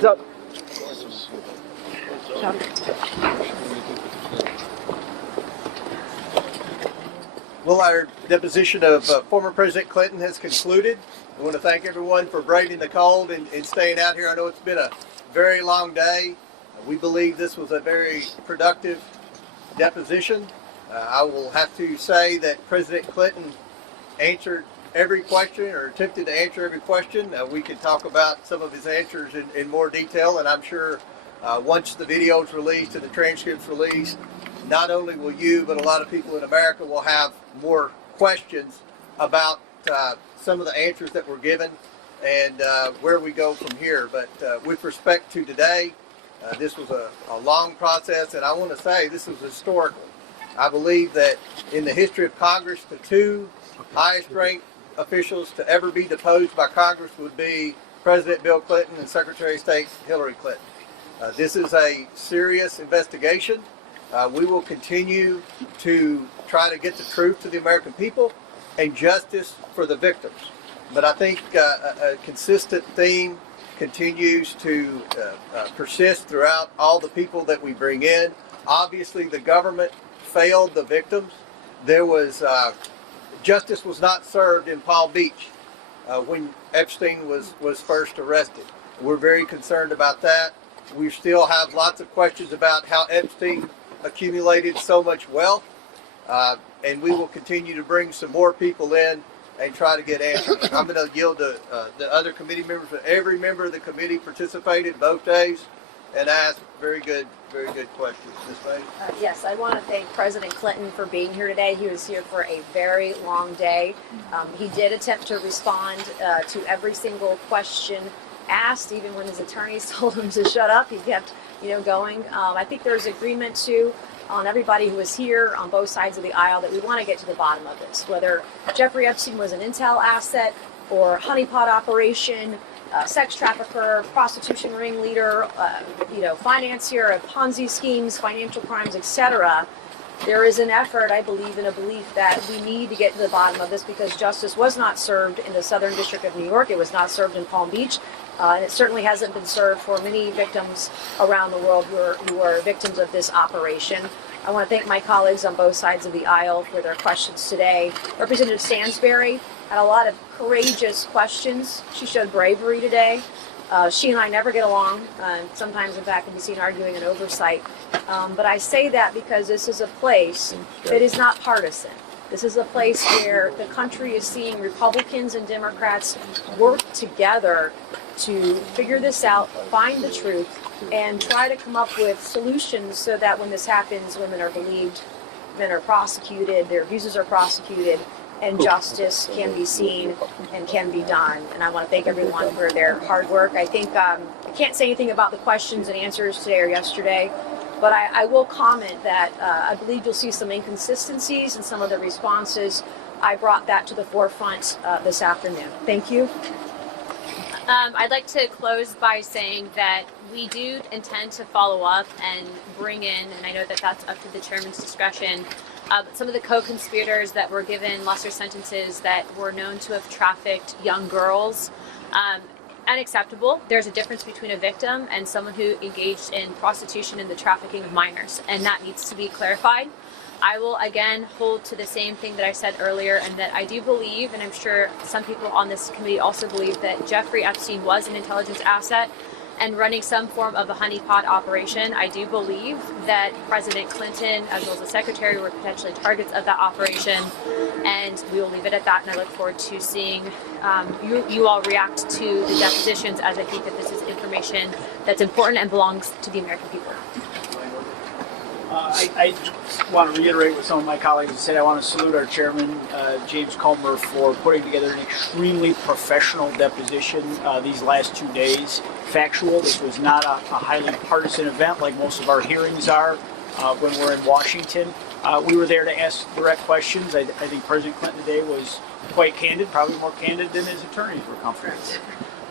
Hands up. Well, our deposition of former President Clinton has concluded. I want to thank everyone for braving the cold and staying out here. I know it's been a very long day. We believe this was a very productive deposition. I will have to say that President Clinton answered every question, or attempted to answer every question. We could talk about some of his answers in more detail, and I'm sure once the video is released and the transcript's released, not only will you, but a lot of people in America will have more questions about some of the answers that were given and where we go from here. But with respect to today, this was a long process, and I want to say this was historical. I believe that in the history of Congress, the two highest ranked officials to ever be deposed by Congress would be President Bill Clinton and Secretary of State Hillary Clinton. This is a serious investigation. We will continue to try to get the truth to the American people and justice for the victims. But I think a consistent theme continues to persist throughout all the people that we bring in. Obviously, the government failed the victims. There was justice was not served in Palm Beach when Epstein was first arrested. We're very concerned about that. We still have lots of questions about how Epstein accumulated so much wealth, and we will continue to bring some more people in and try to get answers. I'm going to yield to the other committee members, but every member of the committee participated both days and asked very good questions. Ms. May? Yes, I want to thank President Clinton for being here today. He was here for a very long day. He did attempt to respond to every single question asked, even when his attorneys told him to shut up. He kept, going. I think there's agreement too on everybody who was here on both sides of the aisle that we want to get to the bottom of this. Whether Jeffrey Epstein was an intel asset or honeypot operation, sex trafficker, prostitution ringleader, financier of Ponzi schemes, financial crimes, etc. There is an effort, I believe, and a belief that we need to get to the bottom of this because justice was not served in the Southern District of New York. It was not served in Palm Beach. And it certainly hasn't been served for many victims around the world who are victims of this operation. I want to thank my colleagues on both sides of the aisle for their questions today. Representative Stansberry had a lot of courageous questions. She showed bravery today. She and I never get along. Sometimes, in fact, can be seen arguing an oversight. But I say that because this is a place that is not partisan. This is a place where the country is seeing Republicans and Democrats work together to figure this out, find the truth, and try to come up with solutions so that when this happens, women are believed, men are prosecuted, their abuses are prosecuted, and justice can be seen and can be done. And I want to thank everyone for their hard work. I think I can't say anything about the questions and answers today or yesterday, but I will comment that I believe you'll see some inconsistencies in some of the responses. I brought that to the forefront this afternoon. Thank you. I'd like to close by saying that we do intend to follow up and bring in, and I know that that's up to the chairman's discretion, some of the co-conspirators that were given lesser sentences that were known to have trafficked young girls. Unacceptable. There's a difference between a victim and someone who engaged in prostitution and the trafficking of minors, and that needs to be clarified. I will again hold to the same thing that I said earlier, and that I do believe, and I'm sure some people on this committee also believe, that Jeffrey Epstein was an intelligence asset and running some form of a honeypot operation. I do believe that President Clinton, as well as the Secretary, were potentially targets of that operation, and we will leave it at that. And I look forward to seeing you all react to the depositions, as I think that this is information that's important and belongs to the American people. I want to reiterate what some of my colleagues have said. I want to salute our chairman, James Comer, for putting together an extremely professional deposition these last 2 days. Factual. This was not a highly partisan event like most of our hearings are when we're in Washington. We were there to ask direct questions. I think President Clinton today was quite candid, probably more candid than his attorneys were comfortable with.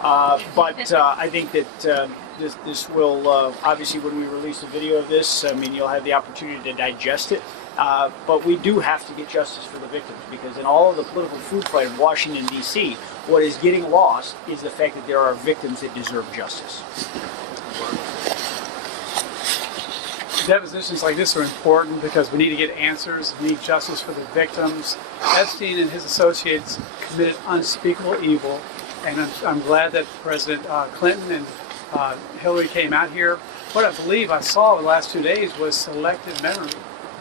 But I think that this will, obviously when we release the video of this, you'll have the opportunity to digest it. But we do have to get justice for the victims, because in all of the political food fight in Washington, D.C., What is getting lost is the fact that there are victims that deserve justice. Depositions like this are important because we need to get answers, we need justice for the victims. Epstein and his associates committed unspeakable evil, and I'm glad that President Clinton and Hillary came out here. What I believe I saw the last 2 days was selective memory,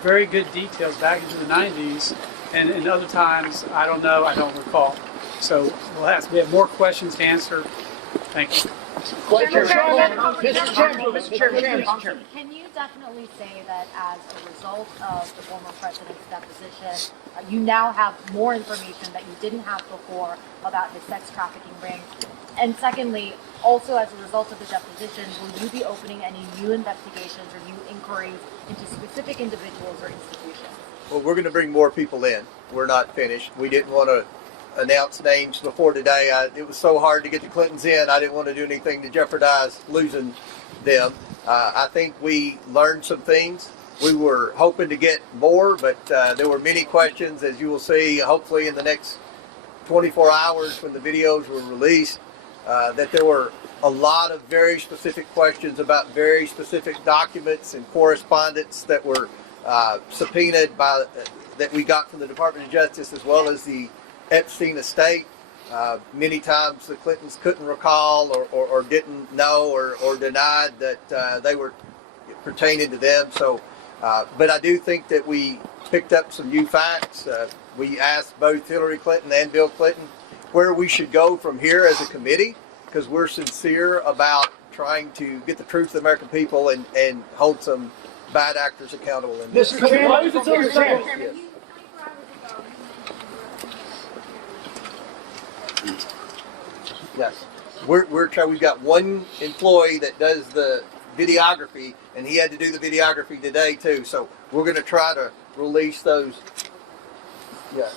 very good details back into the 90s, and in other times, I don't know, I don't recall. So we have more questions to answer. Thank you. Mr. Chairman, can you definitely say that as a result of the former president's deposition, you now have more information that you didn't have before about his sex trafficking ring? And secondly, also as a result of the deposition, will you be opening any new investigations or new inquiries into specific individuals or institutions? Well, we're going to bring more people in. We're not finished. We didn't want to announce names before today. It was so hard to get the Clintons in. I didn't want to do anything to jeopardize losing them. I think we learned some things. We were hoping to get more, but there were many questions, as you will see, hopefully in the next 24 hours when the videos were released, that there were a lot of very specific questions about very specific documents and correspondence that were subpoenaed that we got from the Department of Justice, as well as the Epstein estate. Many times the Clintons couldn't recall or didn't know or denied that they were pertaining to them. So, but I do think that we picked up some new facts. We asked both Hillary Clinton and Bill Clinton where we should go from here as a committee, because we're sincere about trying to get the truth to the American people and hold some bad actors accountable in this. Mr. Chairman, Yes, we're trying. We've got one employee that does the videography, and he had to do the videography today too. So we're going to try to release those. Yeah.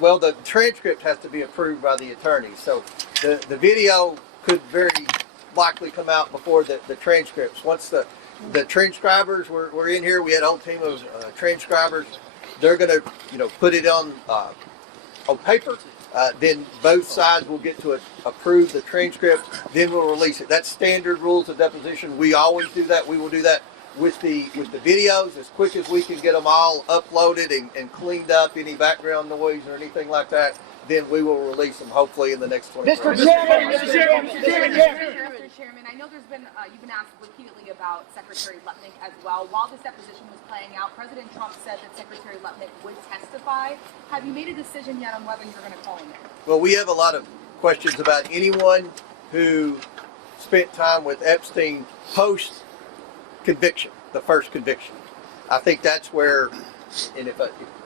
Well, the transcript has to be approved by the attorney. So the video could very likely come out before the transcripts. Once the transcribers were in here, we had a whole team of transcribers. They're going to put it on paper. Then both sides will get to approve the transcript. Then we'll release it. That's standard rules of deposition. We always do that. We will do that with the videos as quick as we can get them all uploaded and cleaned up. Any background noise or anything like that, then we will release them hopefully in the next 24 hours. Mr. Chairman, I know there's been you've been asked repeatedly about Secretary Lutnick as well. While this deposition was playing out, President Trump said that Secretary Lutnick would testify. Have you made a decision yet on whether you're going to call him in? Well, we have a lot of questions about anyone who spent time with Epstein post conviction, the first conviction. I think that's where, and if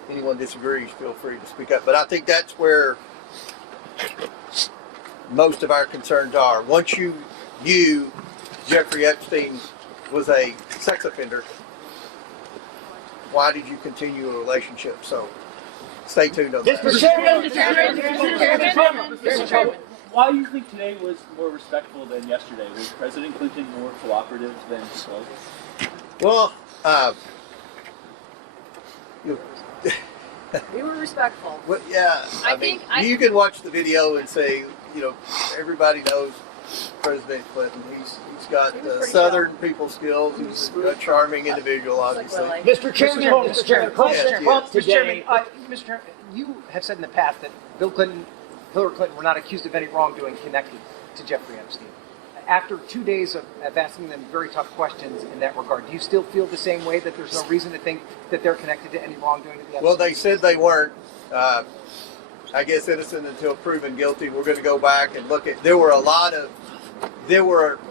anyone disagrees, feel free to speak up, but I think that's where most of our concerns are. Once you knew Jeffrey Epstein was a sex offender, why did you continue a relationship? So stay tuned on that. Mr. Chairman, Why do you think today was more respectful than yesterday? Was President Clinton more cooperative than close? Well, We were respectful. well, yeah. I mean, you can watch the video and say, everybody knows President Clinton. He's got Southern people skills. He's a charming individual, obviously. Mr. Chairman, Mr. Chairman, you have said in the past that Bill Clinton, Hillary Clinton were not accused of any wrongdoing connected to Jeffrey Epstein. After 2 days of asking them very tough questions in that regard, do you still feel the same way, that there's no reason to think that they're connected to any wrongdoing? Well, they said they weren't. I guess innocent until proven guilty. We're going to go back and look at. The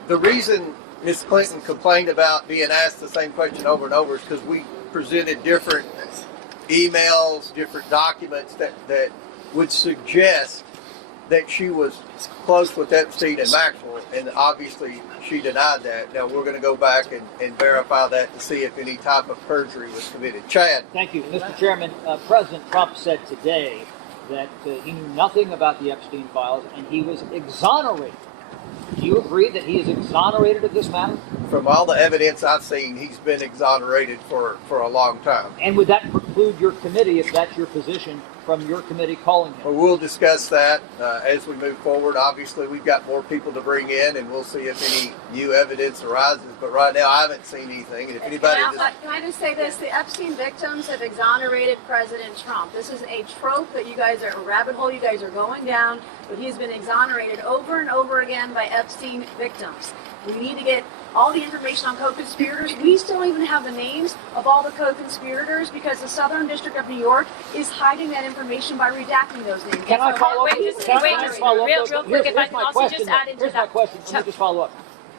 reason Ms. Clinton complained about being asked the same question over and over is because we presented different emails, different documents that would suggest that she was close with Epstein and Maxwell, and obviously she denied that. Now we're going to go back and verify that to see if any type of perjury was committed. Chad. Thank you. Mr. Chairman, President Trump said today that he knew nothing about the Epstein files and he was exonerated. Do you agree that he is exonerated of this matter? From all the evidence I've seen, he's been exonerated for a long time. And would that preclude your committee, if that's your position, from your committee calling him? Well, we'll discuss that as we move forward. Obviously, we've got more people to bring in, and we'll see if any new evidence arises. But right now, I haven't seen anything. And if anybody, Can I just say this? The Epstein victims have exonerated President Trump. This is a trope that you guys are, a rabbit hole you guys are going down, but he's been exonerated over and over again by Epstein victims. We need to get all the information on co-conspirators. We still don't even have the names of all the co-conspirators because the Southern District of New York is hiding that information by redacting those names. Can I follow up? Real quick, if I can also just add into Here's my that. question. Let me just follow up.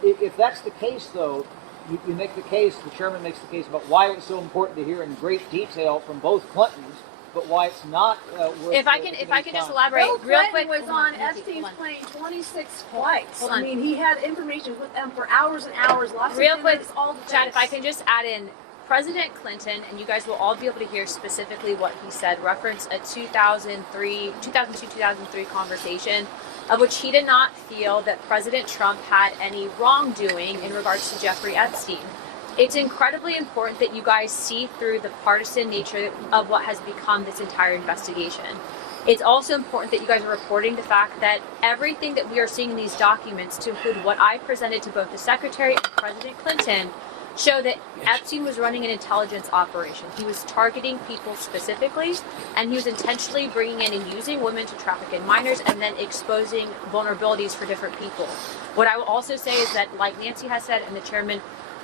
If that's the case, though, you make the case, the chairman makes the case about why it was so important to hear in great detail from both Clintons, but why it's not worth If I can just elaborate Bill real Clinton quick. was on Epstein's plane 26 flights. Hold I on. mean, he had information with them for hours and hours. Lots Real of quick, dinners, all the Chad, things. if I can just add in, President Clinton, and you guys will all be able to hear specifically what he said, reference a 2002-2003 conversation of which he did not feel that President Trump had any wrongdoing in regards to Jeffrey Epstein. It's incredibly important that you guys see through the partisan nature of what has become this entire investigation. It's also important that you guys are reporting the fact that everything that we are seeing in these documents, to include what I presented to both the Secretary and President Clinton, show that Epstein was running an intelligence operation. He was targeting people specifically, and he was intentionally bringing in and using women to traffic in minors and then exposing vulnerabilities for different people. What I will also say is that, like Nancy has said and the chairman,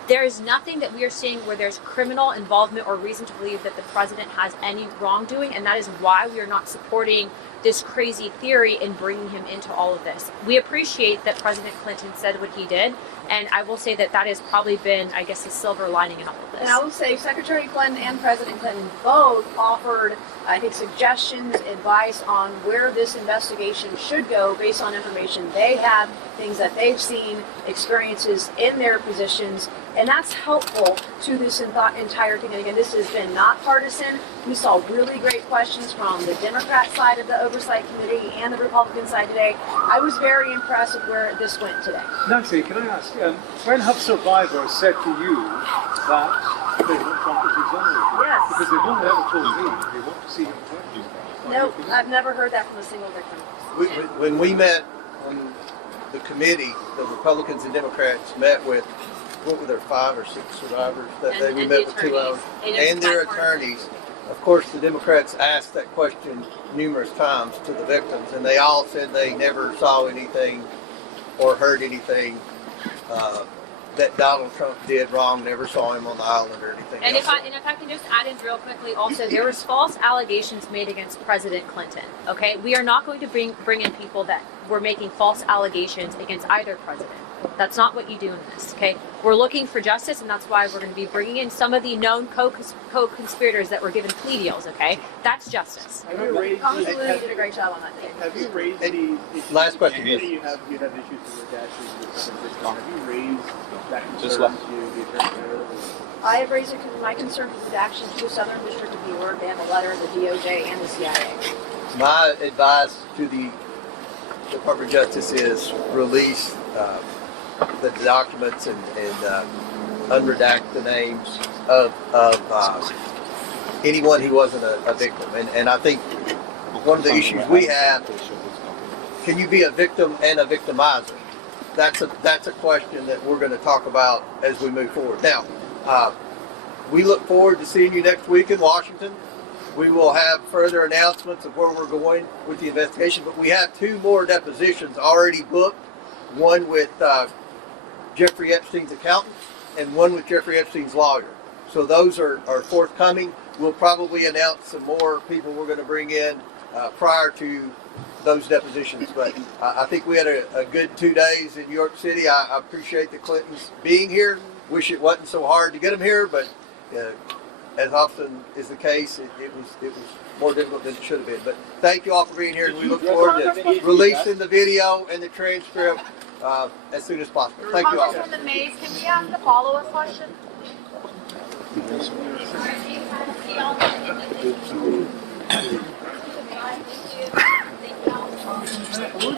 there is nothing that we are seeing where there's criminal involvement or reason to believe that the president has any wrongdoing, and that is why we are not supporting this crazy theory in bringing him into all of this. We appreciate that President Clinton said what he did, and I will say that that has probably been, I guess, the silver lining in all of this. And I will say Secretary Clinton and President Clinton both offered, I think, suggestions, advice on where this investigation should go based on information they have, things that they've seen, experiences in their positions, and that's helpful to this entire thing. And again, this has been not partisan. We saw really great questions from the Democrat side of the Oversight Committee and the Republican side today. I was very impressed with where this went today. Nancy, can I ask, when have survivors said to you that they want Trump is exonerated? Yes. Because they've only ever told me they want to see him tried. No, I've never heard that from a single victim. when we met on the committee, the Republicans and Democrats met with, what were there, 5 or 6 survivors that day? We And met the with 2 of them, attorneys. and their attorneys. Of course, the Democrats asked that question numerous times to the victims, and they all said they never saw anything or heard anything that Donald Trump did wrong, never saw him on the island or anything And else. if I can just add in real quickly, also there was false allegations made against President Clinton. Okay, we are not going to bring in people that were making false allegations against either president. That's not what you do in this. Okay, we're looking for justice, and that's why we're going to be bringing in some of the known co-conspirators that were given plea deals. Okay, that's justice. Have you raised Congressman Lewis did a great job on that today. Have you raised the issues? Last question, You yes. say you have issues with redactions with President. Have you raised that Just concern left. to the Attorney General? I have raised my concern with redactions to the Southern District of New York. They have a letter, the DOJ and the CIA. My advice to the Department of Justice is release the documents and unredact the names of anyone who wasn't a victim. And I think one of the issues we have, can you be a victim and a victimizer? That's a question that we're going to talk about as we move forward. Now, we look forward to seeing you next week in Washington. We will have further announcements of where we're going with the investigation, but we have 2 more depositions already booked, one with Jeffrey Epstein's accountant and one with Jeffrey Epstein's lawyer. So those are forthcoming. We'll probably announce some more people we're going to bring in prior to those depositions. But I think we had a good 2 days in New York City. I appreciate the Clintons being here. Wish it wasn't so hard to get them here, but as often is the case, it was more difficult than it should have been. But thank you all for being here, and we look forward to releasing the video and the transcript as soon as possible. Thank you all. Congresswoman Mays, can we ask a follow-up question?